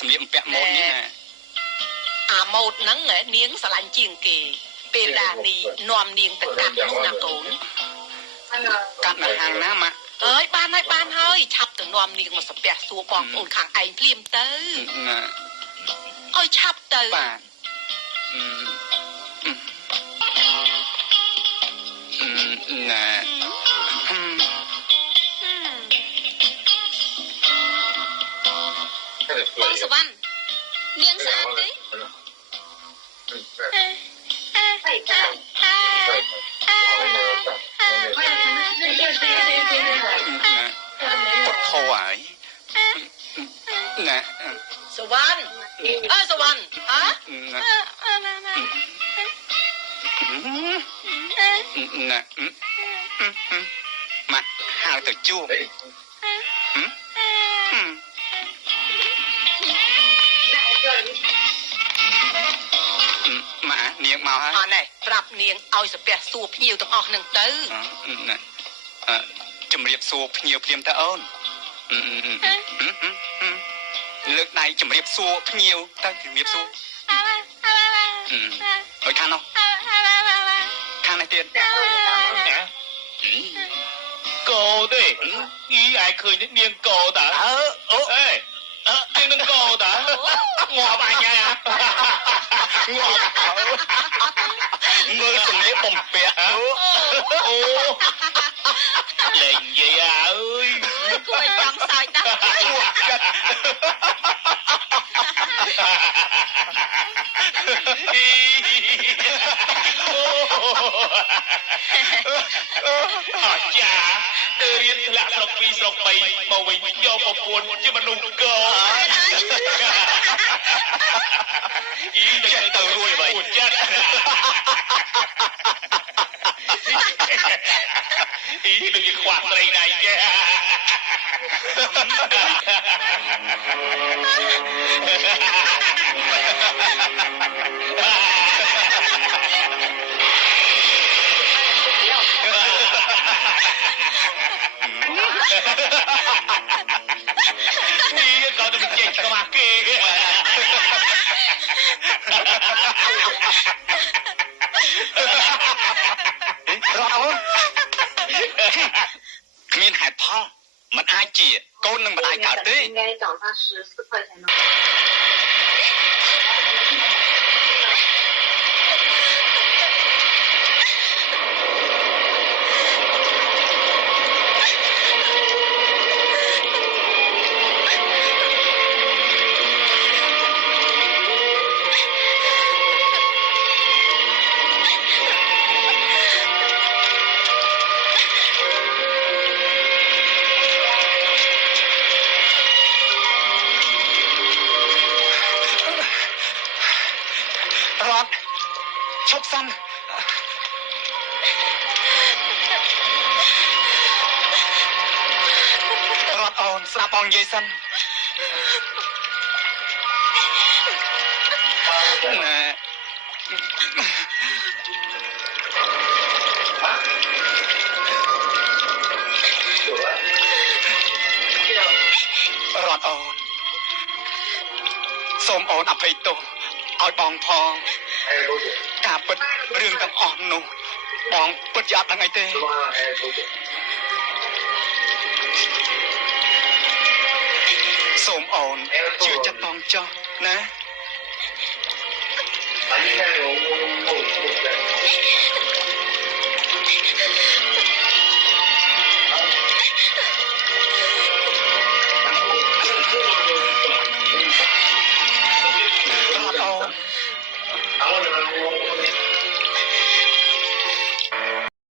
សម្លៀកបំពាក់ម៉ូដនេះណាអាម៉ូដហ្នឹងនាងស្រឡាញ់ជាងគេពេលដានីនាំនាងទៅកាត់នោះណាកូនកាត់នៅហាងណាម៉ាក់អើយបានហើយឆាប់ទៅនាំនាងមកសំពះសួរបងប្អូនខាងឯងភ្លាមទៅណាឲ្យឆាប់ទៅបាទណាបងសវណ្ណនាងស្អាតទេពុតខោហើយណាសវណ្ណសវណ្ណហ៎ណាម៉ាក់ហៅទៅជួបម៉ានាងមកហើយអត់ទេប្រាប់នាងឲ្យសាពះសួរភ្ញៀវទាំងអស់ហ្នឹងទៅជំរាបសួរភ្ញៀវភ្លាមទៅអូនលើកដៃជំរាបសួរភ្ញៀវទៅជំរាបសួរឲ្យខាងនោះខាងនេះទៀតកោទេអ៊ីអាយឃើញនាងកោតើអូអេនាងនឹងកោតើងាប់អញហើយងាប់មើលសម្លៀកបំពាក់អូលេងយាយអើយគួរចង់សើចដែរអាចាទៅរៀនធ្លាក់ស្រុក2ស្រុក3មកវិញយកប្រពន្ធជាមនុស្សកអ៊ីតែទៅរួយវិញចាត់អ៊ីដូចជាខ្វះត្រីដៃចេះนี่ก็จะเป็นเจ๊กมาเก้รอเอาគ្មានហេតុផលมันអាចជាកូននឹងមិនអាចកើតទេ应该找他14块才能ឈប់សិនរត់អូនស្ដាប់បងនិយាយសិនណែរត់អូនសូមអូនអភ័យទោសឲ្យបងផងការពិតរឿងទាំងអស់នោះបងពិតជាអត់ដឹងអីទេសូមអូនជឿចិត្តបងចុះណា